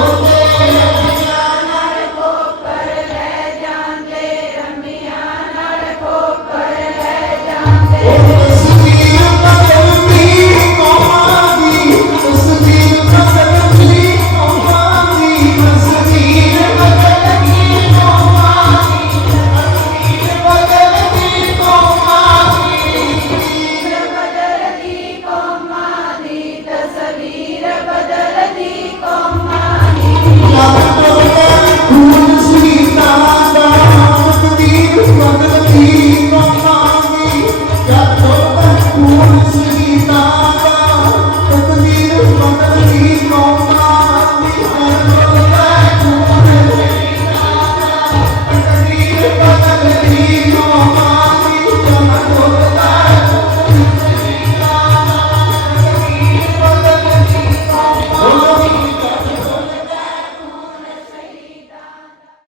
어? Oh, my God.